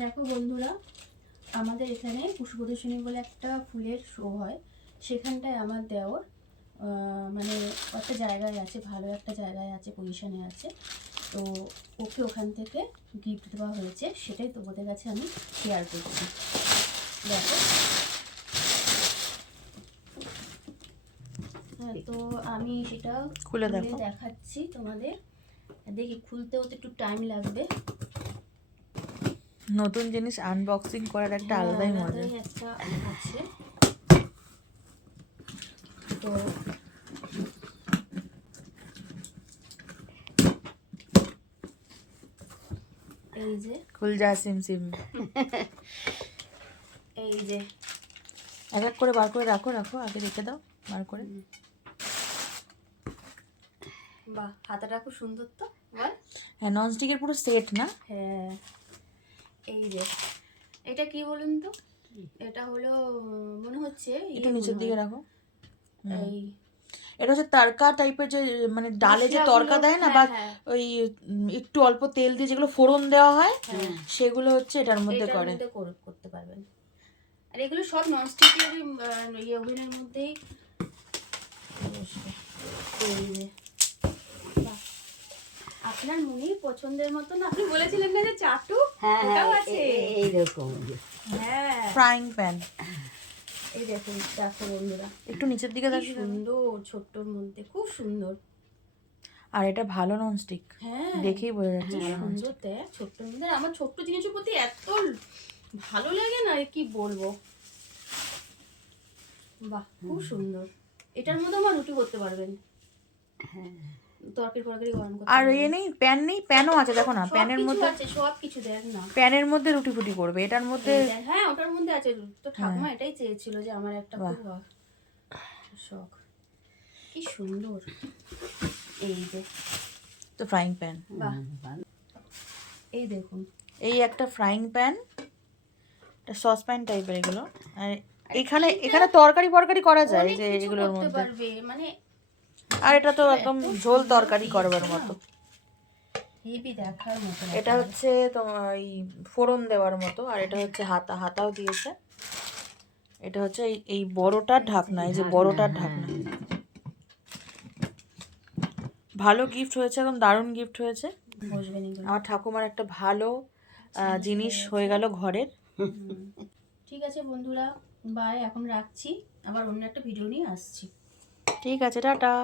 দেখো বন্ধুরা, আমাদের এখানে পুষ্পদর্শিনী বলে একটা ফুলের শো হয়। সেখানটায় আমার দেওর মানে একটা জায়গায় আছে, ভালো একটা জায়গায় আছে, পজিশনে আছে। তো ওকে ওখান থেকে গিফট দেওয়া হয়েছে, সেটাই তোমাদের কাছে আমি শেয়ার করছি। দেখো, তো আমি সেটা খুলে দেখাচ্ছি তোমাদের। দেখি, খুলতেও তো একটু টাইম লাগবে। নতুন জিনিস আনবক্সিং করার একটা আলাদাই মজা একটা আছে। তো এই যে খুল যা সিম সিম। এই যে এক এক করে বার করে রাখো, আগে রেখে দাও বার করে। বাহ, হাতাটা খুব সুন্দর তো বল। হ্যাঁ, ননস্টিকের পুরো সেট না? হ্যাঁ। এই যে এটা কি বলুন তো, এটা হলো মনে হচ্ছে একটু নিচের দিকে রাখো। এই এটা হচ্ছে তড়কা টাইপের, যে মানে ডালে যে তড়কা দেয় না, বা ওই একটু অল্প তেল দিয়ে যেগুলো ফোড়ন দেওয়া হয়, সেগুলো হচ্ছে এটার মধ্যে করতে পারবেন। আর এগুলো সব ননস্টিকের ওভেনের মধ্যেই। আপনার মনে পছন্দের মতন আপনি বলেছিলেন না যে চাটু, ওটাও আছে এইরকম। হ্যাঁ, ফ্রাইং প্যান। এই দেখুন, দেখো বন্ধুরা, একটু নিচের দিকে দেখো। সুন্দর, ছোট্টর মধ্যে খুব সুন্দর। আর এটা ভালো ননস্টিক, হ্যাঁ দেখেই বোঝা যাচ্ছে সুন্দর। দেখ, ছোট্টর মধ্যে আমার ছোট্ট জিনিসের প্রতি এত ভালো লাগে না, কি বলবো। বাহ, খুব সুন্দর। এটার মধ্যে আমার রুটি করতে পারবেন। তরকারি গরম করতে। আর নেই প্যান, নেই প্যানও আছে, দেখো না, প্যানের মধ্যে আছে সব কিছু। দেখ না, প্যানের মধ্যে রুটি ফুটি করবে, এটার মধ্যে। হ্যাঁ, ওটার মধ্যে আছে। তো ঠাকুমা এটাই চেয়েছিল যে আমার একটা খুব শখ। কি সুন্দর। এই যে তো ফ্রাইং প্যান। বাহ, এই দেখুন, এই একটা ফ্রাইং প্যান, এটা সসপ্যান টাইপের এগুলো। আর এখানে তরকারি করা যায় যে এগুলোর মধ্যে, মানে। আর এটা তো একদম ঝোল তরকারি করবার মতো। হেভি দেখার মতো। এটা হচ্ছে তোমার এই ফোড়ন দেওয়ার মতো, আর এটা হচ্ছে হাতাও দিয়েছে। এটা হচ্ছে এই বড়টার ঢাকনা, এই যে বড়টার ঢাকনা। ভালো গিফট হয়েছে, একদম দারুণ গিফট হয়েছে। আমার ঠাকুমার একটা ভালো জিনিস হয়ে গেল ঘরের। ঠিক আছে বন্ধুরা, বাই, এখন রাখছি, আবার অন্য একটা ভিডিও নিয়ে আসছি। ঠিক আছে, টাটা।